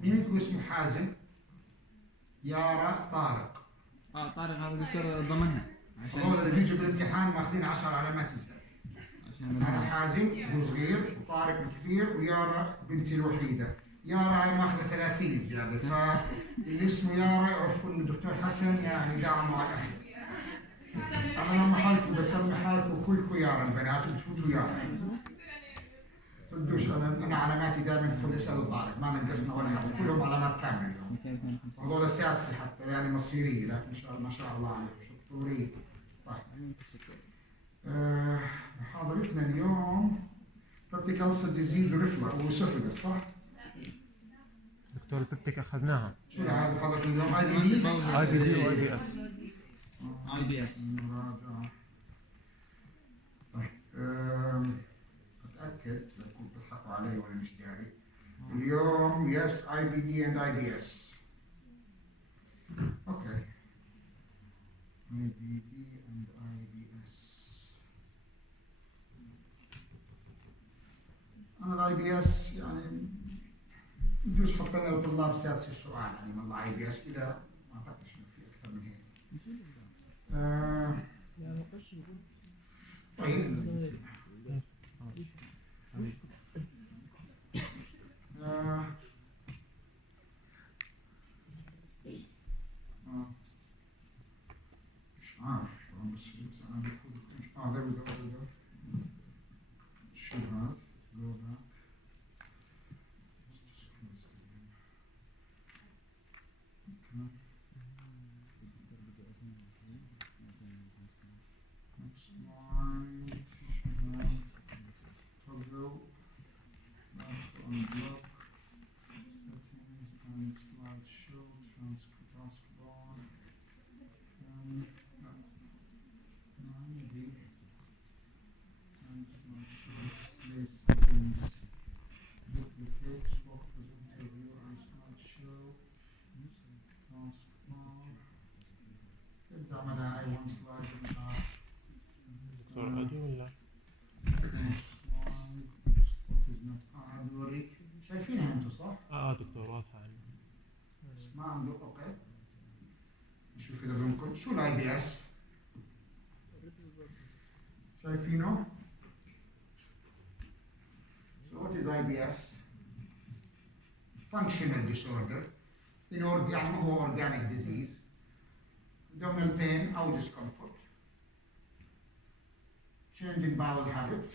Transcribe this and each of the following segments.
مين يكون اسمه حازم؟ يارا طارق. طارق هذا الدكتور ضمنها عشان اللي بيجوا بالامتحان ماخذين 10 علامات زيادة. أنا حازم هو صغير وطارق كبير ويارا بنتي الوحيدة. يارا ماخذة 30 زيادة، فاللي اسمه يارا يعرفون إن الدكتور حسن يعني داعم على الأهل. أنا لما حالكم بسمي حالكم كلكم يارا البنات وتفوتوا يارا. تدوش أنا علاماتي دائما فل اسألوا طارق، ما نقصنا ولا حاجة، كلهم علامات كاملة اليوم. وهذول سادسة حتى يعني مصيرية، لكن ما شاء الله عليكم شطورية. طيب. محاضرتنا اليوم بيبتيك ألسر ديزيز وريفلر وسفلس صح؟ دكتور البيبتيك أخذناها. شو هذا محاضرتنا اليوم؟ اي بي دي واي بي اس. اي بي اس. طيب أتأكد إذا كنتوا بتضحكوا علي ولا مش داري. اليوم يس اي بي دي اند اي بي اس. اوكي. اي بي دي اند اي بي اس. أنا الاي بي اس يعني بجوز حط لنا للطلاب سادس السؤال يعني من الاي بي اس إذا ما أعتقدش إنه في أكثر من هيك. طيب. مش عارف شلون بس أنا بفوت there we go. شو هذا؟ go back. شايفينها انتم صح؟ دكتور واضحة عني. ما عنده اوكي. نشوف اذا بيمكن. شو الاي بي اس؟ شايفينه؟ So what is IBS? Functional disorder. يعني ما هو organic disease. Abdominal pain أو discomfort. Change in bowel habits.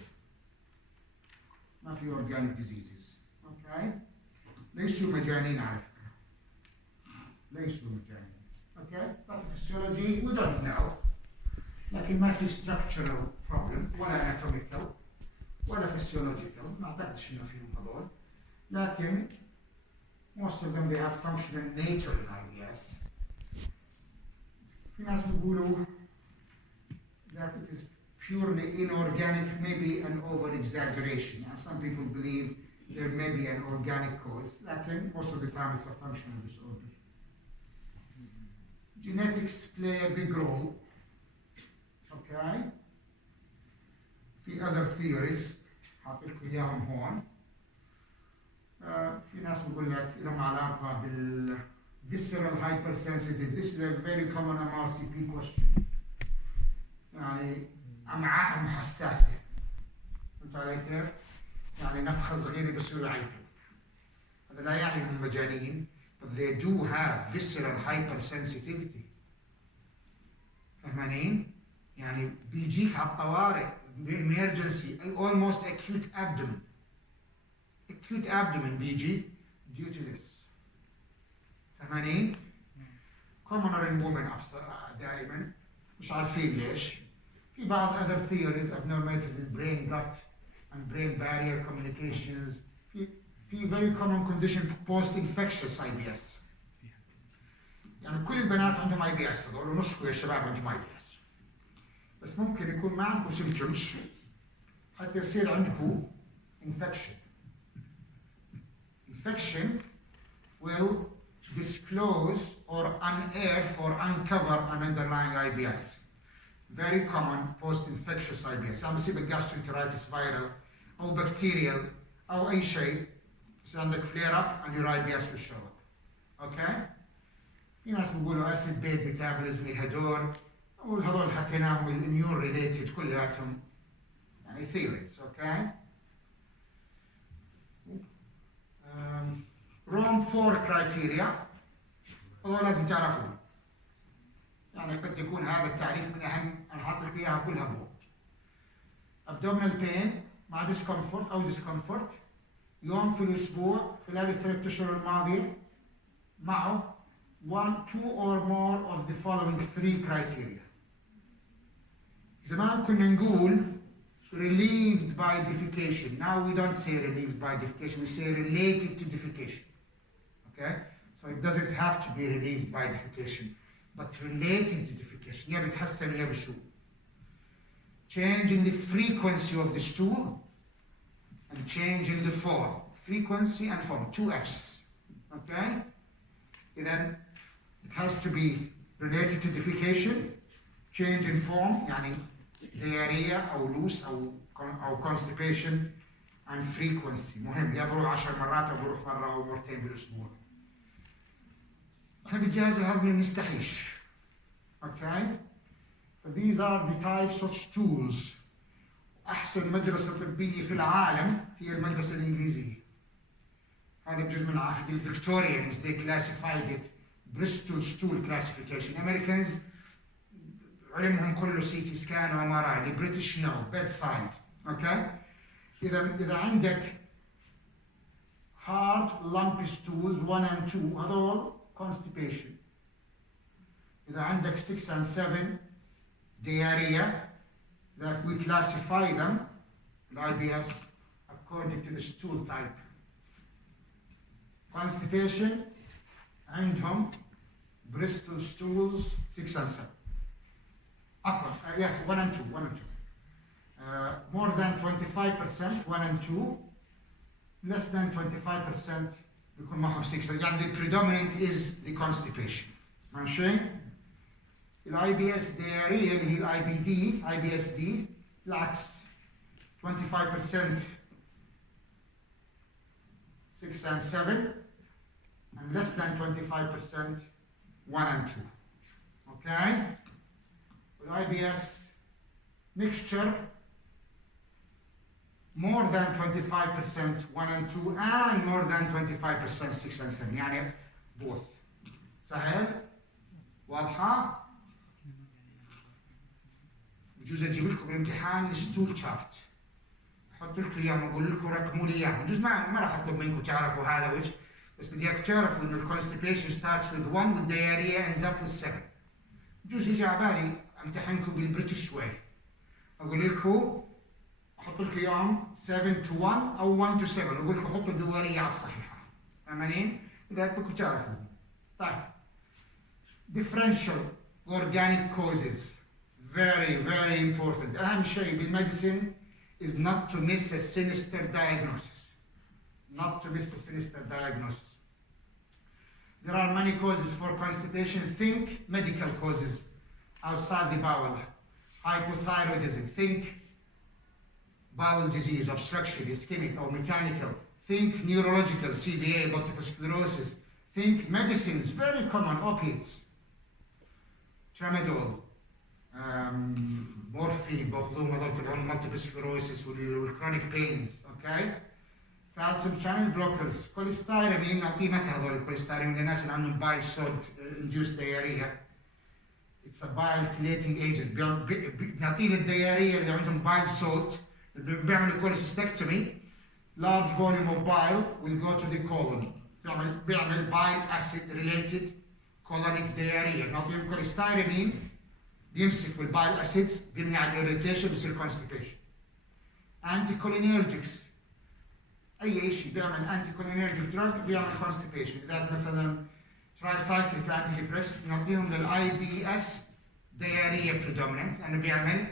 ما في organic diseases. Okay? ليسوا مجانين على فكرة. ليسوا مجانين. Okay? Pathophysiology we don't know. لكن ما في structural problem ولا anatomical ولا physiological. ما أعتقدش إنه فيهم هذول. لكن most of them they have functional nature in IBS. في ناس بيقولوا that it is purely inorganic, maybe an over-exaggeration. And some people believe there may be an organic cause, لكن most of the time it's a functional disorder. Genetics play a big role. Okay? في other theories حاطلكم إياهم هون. في ناس بيقول لك لهم علاقة بال visceral hypersensitive. This is a very common MRCP question. يعني أمعاءهم حساسة. فهمت علي كيف؟ يعني نفخة صغيرة بصيروا يعيطوا. هذا لا يعني إنهم مجانين، but they do have visceral hypersensitivity. فهمانين؟ يعني بيجيك على الطوارئ emergency almost acute abdomen. Acute abdomen بيجي due to this. فهمانين؟ commoner in women دائما مش عارفين ليش. في بعض other theories of abnormalities in brain gut and brain barrier communications. في very common condition post infectious IBS. يعني كل البنات عندهم IBS هذول ونصكم يا شباب عندهم IBS. بس ممكن يكون ما عندكم symptoms حتى يصير عندكم infection. Infection will disclose or unearth or uncover an underlying IBS. Very common post-infectious IBS. أما يصيب gastroenteritis viral أو bacterial أو أي شيء يصير عندك flare up and your IBS will show up. Okay? في ناس بيقولوا acid base metabolism هدول وهذول حكيناهم الاميون ريليتد كلياتهم يعني theories. Okay? Rome 4 criteria هذول لازم تعرفوهم. يعني قد يكون هذا التعريف من أهم أنا حاط لك إياها كلها فوق. abdominal pain مع discomfort أو discomfort يوم في الأسبوع خلال الثلاث أشهر الماضية معه 1, 2 or more of the following 3 criteria. زمان كنا نقول relieved by defecation. Now we don't say relieved by defecation, we say related to defecation. Okay? So it doesn't have to be relieved by defecation, but related to defecation. يا بتحسن يا بشو. Change in the frequency of the stool and change in the form. Frequency and form, 2 F's. Okay? Then it has to be related to defecation, change in form, يعني diarrhea أو loose أو constipation, and frequency. مهم يا بروح 10 مرات أو بروح مرة أو مرتين بالأسبوع. احنا بالجهاز الهضمي بنستحيش. Okay? So these are the types of stools. أحسن مدرسة طبية في العالم هي المدرسة الإنجليزية. هذا بجزء من عهد الفيكتوريانز. They classified it Bristol stool classification. Americans علمهم كله CT scan و MRI. The British no, bedside. Okay? إذا عندك hard lumpy stools 1 and 2 هذول constipation. إذا عندك 6 and 7 diarrhea, that we classify them, the IBS, according to the stool type. Constipation, عندهم Bristol stools 6 and 7. Yes, 1 and 2, 1 and 2. More than 25%, 1 and 2. Less than 25%, بيكون معهم 6. يعني the predominant is the constipation. ماشي؟ IBS diarrhea اللي هي IBD, IBSD بالعكس 25% 6 and 7 and less than 25% 1 and 2. Okay? IBS mixture more than 25% 1 and 2 and more than 25% 6 and 7 يعني both. سهل؟ واضحة؟ بجوز اجيب لكم الامتحان الستول شارت احط لكم اياه واقول لكم رقموا لي اياه بجوز ما راح اطلب منكم تعرفوا هذا وجه بس بدي اياكم تعرفوا انه الكونستيبيشن starts with 1 والدياريا ends up with 7 بجوز يجي على بالي امتحنكم بالبريتش واي اقول لكم احط لكم اياهم 7 to 1 او 1 to 7 اقول لكم حطوا الدوريه على الصحيحه فاهمين؟ اذا بدكم تعرفوا. طيب differential organic causes very very important. أهم شيء بالمedicine is not to miss a sinister diagnosis. Not to miss a sinister diagnosis. There are many causes for constipation. Think medical causes outside the bowel. Hypothyroidism. Think bowel disease, obstruction, ischemic or mechanical. Think neurological, CVA, multiple sclerosis. Think medicines, very common, opiates. Tramadol. Morphine باخذوهم هذول تبعون multiple sclerosis والchronic pains. Okay? calcium channel blockers. cholestyramine نعطيه متى هذول الكوليستيرامين للناس اللي عندهم bile salt induced diarrhea. It's a bile chelating agent. نعطيه للديارية اللي عندهم bile salt اللي بيعملوا cholecystectomy. Large volume of bile will go to the colon. بيعمل bile acid related colonic diarrhea. نعطيهم cholestyramine بيمسك بالبايل اسيدز بيمنع الاريتيشن بيصير كونستيبيشن. انتي كولينيرجيكس اي شيء بيعمل انتي كولينيرجيك دراج بيعمل كونستيبيشن. اذا مثلا تراي سايكليك انتي ديبريسنس نعطيهم للاي بي اس دياريا بريدوميننت لانه بيعمل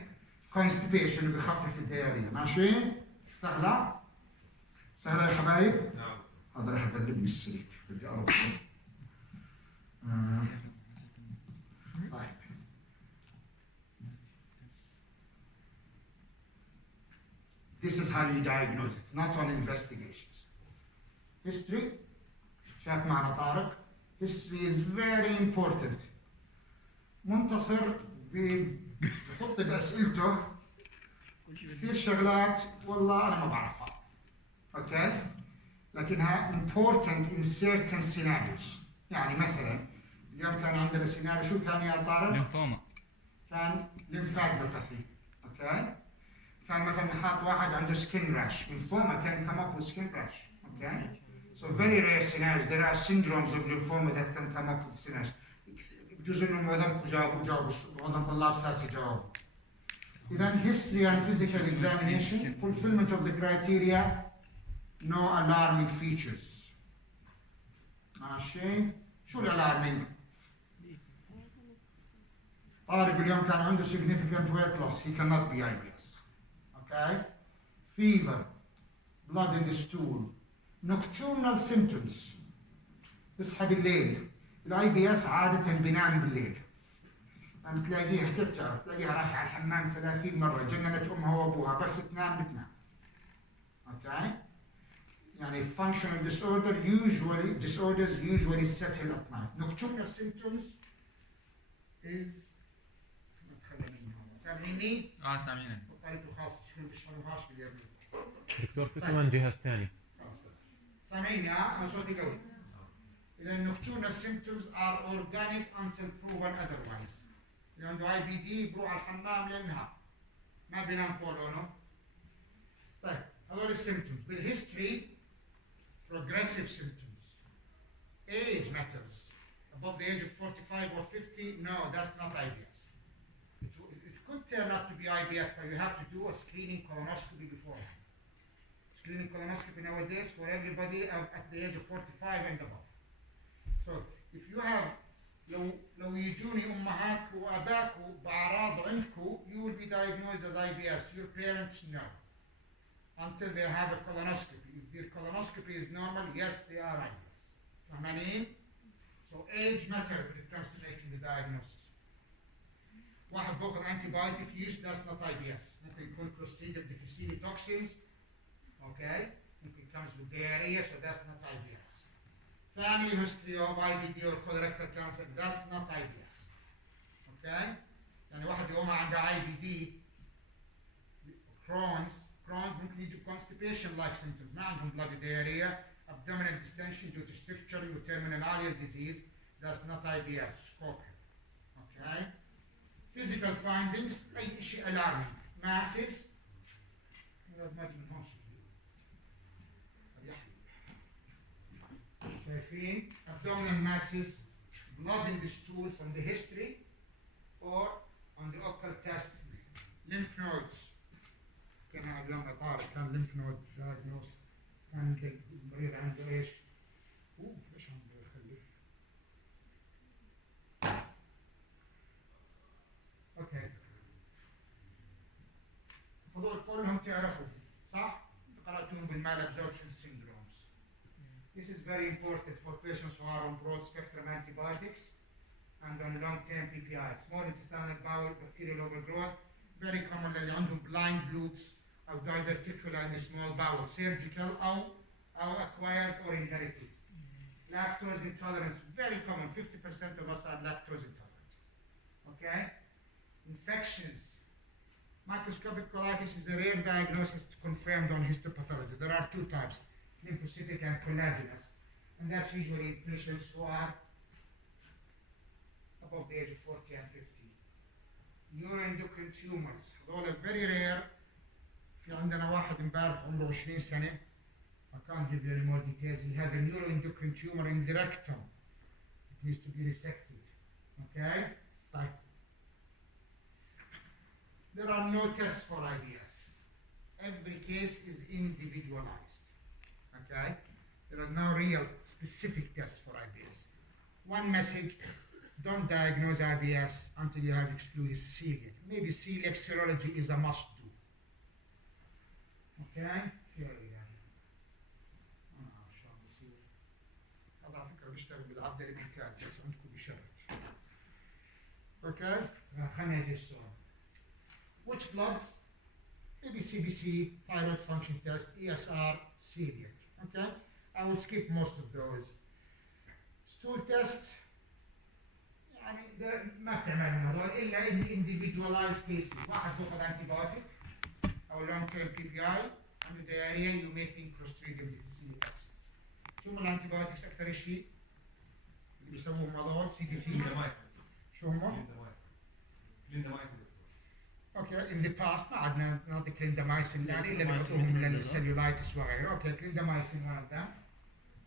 كونستيبيشن وبيخفف الدياريا. ماشي؟ سهله؟ سهله يا حبايب؟ نعم. هذا راح اقلب من السلك بدي اروح طيب. This is how you diagnose it, not on investigations. History, شاف معنا طارق. History is very important. منتصر بحط بأسئلته كثير شغلات والله أنا ما بعرفها. Okay? لكنها important in certain scenarios. يعني مثلا اليوم كان عندنا سيناريو شو كان يا طارق؟ ليمفوما. كان lymphadenopathy. Okay? كان مثلا حاط واحد عنده skin rash. Lymphoma can come up with skin rash. Okay? So very rare scenarios. There are syndromes of lymphoma that can come up with scenarios. بجوز انه معظمكم جاوبوا معظم طلاب ساسي جاوبوا. إذا history and physical examination, fulfillment of the criteria, no alarming features. ماشي؟ شو الالارمينج؟ طارق اليوم كان عنده significant weight loss, he cannot be IBS. Okay? Fever, blood in the stool, nocturnal symptoms. بصحى بالليل. الاي بي اس عادة بينام بالليل. يعني تلاقيها كيف تعرف؟ تلاقيها رايحة على الحمام 30 مرة، جننت امها وابوها، بس تنام بتنام. Okay? يعني functional disorders usually settle at night. Nocturnal symptoms is سامعيني؟ سامعينك. طريقة خاصة شكون بيشرحوهاش باليوم. دكتور في كمان جهاز ثاني. سامعيني ها؟ أنا صوتي قوي. إذا nocturnal symptoms are organic until proven otherwise. اللي عنده اي بي دي بروح على الحمام لانها ما بينام طول. طيب هذول السيمتومز بالهيستوري progressive symptoms. Age matters. Above the age of 45 or 50, no, that's not IBS. It could turn out to be IBS, but you have to do a screening colonoscopy beforehand. Screening colonoscopy nowadays for everybody at the age of 45 and above. So if you have لو يجوني أمهاتكم وأباكم بأعراض عندكم, you will be diagnosed as IBS. Your parents know. Until they have a colonoscopy. If their colonoscopy is normal, yes, they are IBS. فاهمين؟ So age matters when it comes to making the diagnosis. واحد بأخذ antibiotic use, that's not IBS. ممكن يكون Clostridium difficile toxins. Okay? ممكن comes with diarrhea, so that's not IBS. Family history of IBD or colorectal cancer, that's not IBS. Okay? يعني واحد يوم عنده IBD, Crohn's ممكن يجي constipation like symptoms, ما عندهم bloody diarrhea, abdominal distension due to stricture or terminal ileal disease, that's not IBS, scorpion. Okay? Physical findings, أي شيء alarming. Masses, لازم أجي من هون شايفين abdominal masses, blood in the stool from the history, or on the occult test, lymph nodes. كان لما طارق كان lymph node diagnosed, كان المريض عنده ايش؟ ايش عنده يخليه؟ اوكي. هذول كلهم تعرفوا صح؟ قرأتوهم بالمال absorption syndromes. This is very important for patients who are on broad-spectrum antibiotics and on long-term PPI. Small intestinal bowel bacterial overgrowth, very common اللي عندهم blind loops أو diverticula in the small bowel, surgical أو acquired or inherited. Lactose intolerance, very common. 50% of us are lactose intolerant. Okay? Infections. Microscopic colitis is a rare diagnosis confirmed on histopathology. There are two types. Lymphocytic and collagenous, and that's usually in patients who are above the age of 40 and 50. Neuroendocrine tumors, هذول very rare. في عندنا واحد امبارح عمره 20 سنة. I can't give you any more details. He has a neuroendocrine tumor in the rectum. It needs to be resected. Okay? Right. There are no tests for IBS. Every case is individualized. Okay? There are no real specific tests for IBS. One message, don't diagnose IBS until you have excluded celiac. Maybe celiac serology is a must do. Okay? Here we go. هذا على فكرة بيشتغل بالعدة الإنتاج بس عندكم Okay? خلينا نجي السؤال. Which bloods? Maybe CBC, thyroid function test, ESR, celiac. Okay? I will skip most of those. Stool test. يعني ما بتعملهم هذول إلا in individualized cases. واحد بياخذ antibiotic أو long term PPI عنده diarrhea you may think clostridium difficile infections. شو هم الانتيبيوتكس أكثر شيء اللي بيسووهم هذول CDT. شو هم؟ اوكي in the past ما عندنا نعطي كليندامايسين يعني الا نعطوهم للسليولايتس وغيره. اوكي كليندامايسين one of them.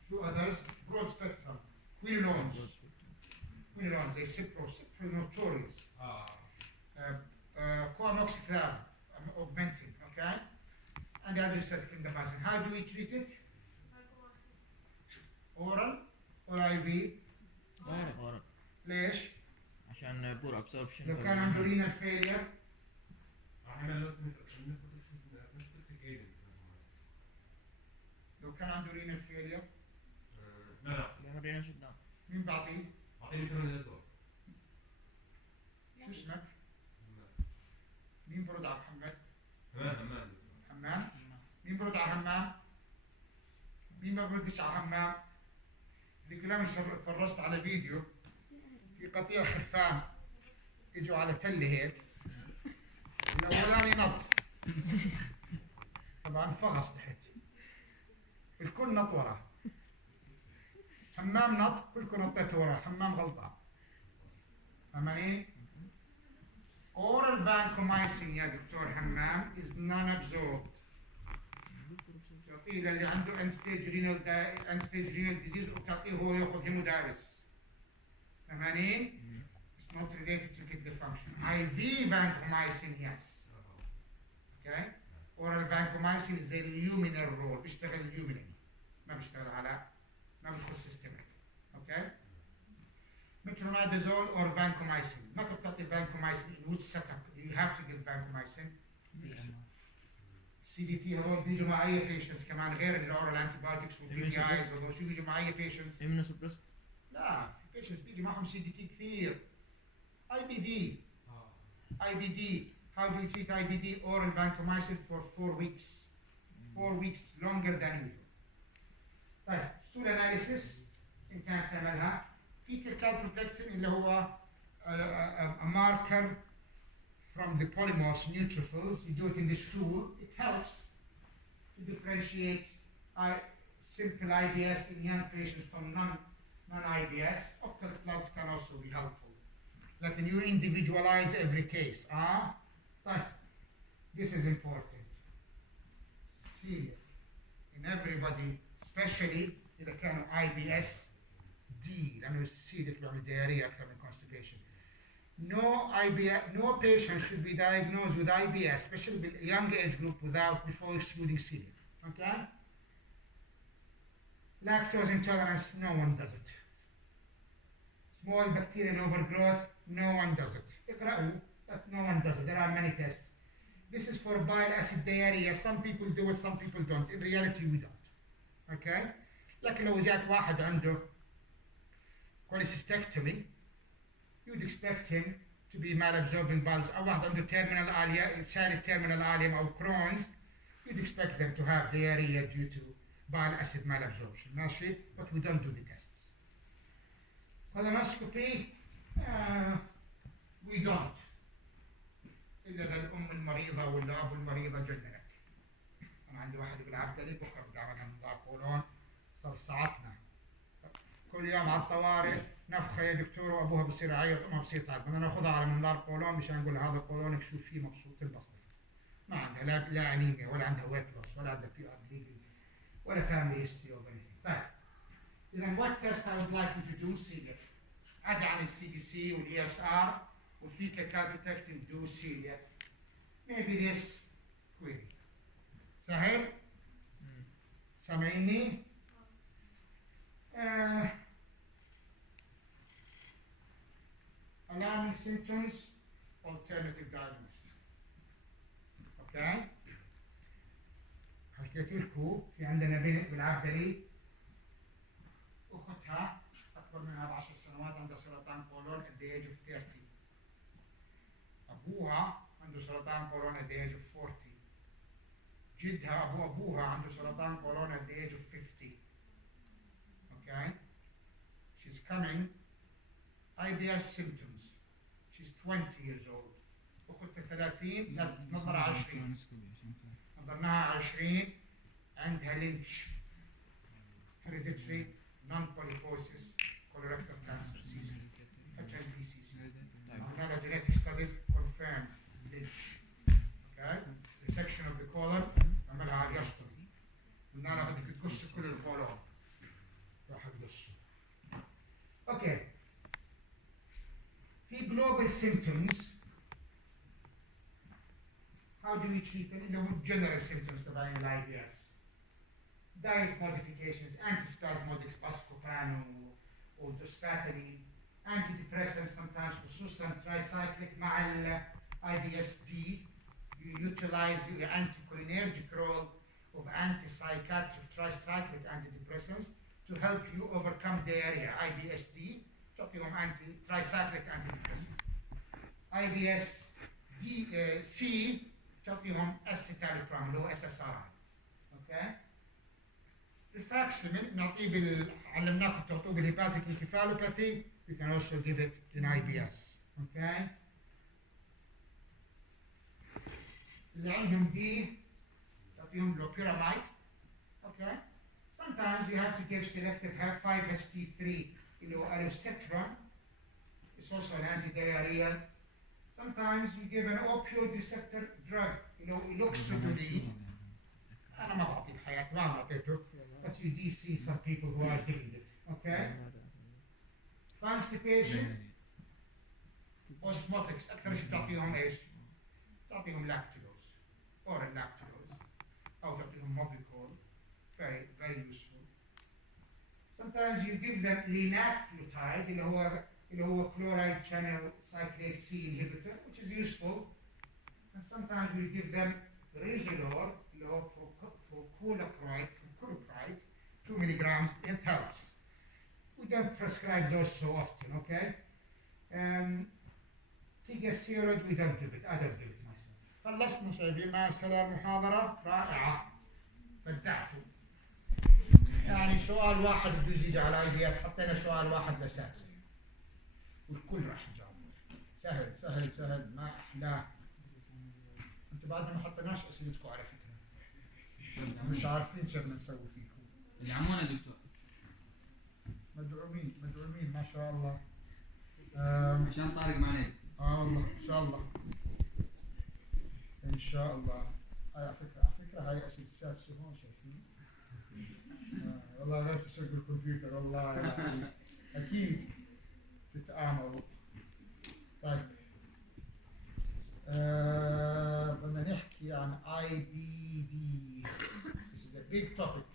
شو others? broad spectrum. quinolones they Cipro notorious. Coanoxiclav augmentin. Okay, and as you said clindamycin. How do we treat it? oral or IV? oral. ليش؟ عشان poor absorption. لو كان عنده renal failure لو كان عنده renal failure بيعمل shutdown. مين بعطيه؟ شو اسمك؟ مين برد على محمد؟ حمام؟ مين برد على حمام؟ مين ما بردش على حمام؟ ذيك اليوم فرجت على فيديو في قطيع خرفان اجوا على تله هيك الاولاني نط طبعا فغص تحت الكل نط وراه حمام نط كلكم نطيتوا وراه حمام غلطان فاهمين؟ oral vancomycin يا دكتور حمام is non-absorbed تعطيه للي عنده end stage renal disease وبتعطيه هو ياخذ هيمودايلس فاهمين؟ it's not related to kidney function. IV vancomycin yes. Okay? oral vancomycin is a luminal role بيشتغل luminally ما بيشتغل على ما بيدخل systemic. Okay? metronidazole or vancomycin. متى بتعطي vancomycin in which setup? You have to give vancomycin. CDT هذول بيجوا مع اي patients كمان غير الاورال antibiotics والPPIs هذول شو بيجوا مع اي patients؟ immunosuppressed. لا في patients بيجي معهم CDT كثير. IBD. How do you treat IBD? Oral vancomycin for 4 weeks. 4 weeks longer than usual. طيب stool analysis إن كانت تعملها في calprotectin اللي هو a marker from the polymorphs neutrophils. You do it in the stool. It helps to differentiate simple IBS in young patients from non-IBS. Occult blood can also be helpful. Like you individualize every case. But this is important. Celiac in everybody, especially إذا كانوا IBS D لأنه السيليك بيعمل diarrhea أكثر من constipation. No patient should be diagnosed with IBS, especially with a young age group, before excluding celiac. Okay? Lactose intolerance, no one does it. Small bacterial overgrowth, no one does it. اقرأوا, but no one does it. There are many tests. This is for bile acid diarrhea. Some people do it, some people don't. In reality, we don't. Okay? لكن لو جاك واحد عنده cholecystectomy, you'd expect him to be malabsorbing bowels. أو واحد عنده terminal ileum, شايل terminal ileum أو Crohn's, you'd expect them to have diarrhea due to bile acid malabsorption. ماشي? But we don't do the tests. Colonoscopy, we don't. إلا إذا الأم المريضة ولا الأب المريضة جننك. أنا عندي واحد بيلعب لي بكرة بدي أعمل منظار قولون صار ساعتنا. كل يوم على الطوارئ نفخه يا دكتور وابوها بصير يعيط وامها بصير تعب بدنا ناخذها على منظار قولون مشان نقول هذا قولونك شوف فيه مبسوط تنبسط ما عندها لا انيميا ولا عندها ويت لوس ولا عندها بي ار بليدنج ولا فاميلي هيستوري او anything. طيب اذا what test I would like you to do celiac عدا عن السي بي سي والاي اس ار والفيكال calprotectin do celiac. maybe this query سهل سامعيني؟ alarming symptoms, alternative diagnosis. Okay? حكيت لكم في عندنا بنت بالعبدلي أختها أكبر منها ب10 سنوات عندها سرطان قولون at the age of 30. أبوها عنده سرطان قولون at the age of 40. جدها أبوها عنده سرطان قولون at the age of 50. Okay? She's coming. IBS symptoms. She's 20 years old. أخت 30 لازم نظرها 20. نظرناها 20 عندها لينش. Hereditary non-polyposis colorectal cancer CC. HIV CC. عملنا genetic studies confirmed lynch. Okay? Resection of the colon عملها على اليسطر. قلنا لها بدك تقص كل القولون. راح تقصه. Okay. في global symptoms. How do we treat them? اللي هم general symptoms تبعين ال IBS. Diet modifications, antispasmodics, buscopan or dostatin, antidepressants sometimes خصوصا tricyclic مع ال IBS-D. You utilize the anticholinergic role of antipsychotic tricyclic antidepressants to help you overcome diarrhea. IBS-D تعطيهم tricyclic antidepressant. IBS-C تعطيهم escitalopram اللي هو SSRI. Okay? Rifaximin نعطيه علمناكم تعطوه بالهيباتيك انكفالوباثي. You can also give it in IBS. Okay? اللي عندهم دي تعطيهم loperamide. Okay? Sometimes you have to give selective 5-HT3 اللي هو allocetra. It's also an anti-diarrheal. Sometimes you give an opioid receptor drug اللي هو iloxodolene. أنا ما بعطيه بحياتي ما بعطيته. But you do see some people who are giving it. Okay? Constipation. Osmotics. أكثر شيء تعطيهم إيش؟ تعطيهم lactulose. Oral lactulose. أو تعطيهم Movicol. Very, very useful. Sometimes you give them linaclotide اللي هو chloride channel cyclase C inhibitor, which is useful. And sometimes we give them Resolor اللي هو prochloropride, 2 milligrams. It helps. We don't prescribe those so often, okay? Tigasteroid, we don't give it. I don't give it myself. خلصنا شايفين مع السلامة محاضرة رائعة. بدعتوا. يعني سؤال واحد بده يجي على IBS حطينا سؤال واحد لساتسي. والكل راح يجاوب. سهل سهل سهل ما أحلاه. أنتوا بعد ما حطيناش أسئلتكم على فكرة. مش عارفين شو بدنا نسوي فيكم. اللي عمونا دكتور. مدعومين ما شاء الله. عشان طارق معنا. والله إن شاء الله. إن شاء الله. هاي على فكرة هاي أسئلة السادسة هون شايفين. والله لا تشغل الكمبيوتر والله يعني أكيد تتآمروا. طيب. بدنا نحكي عن IBD. This is a big topic.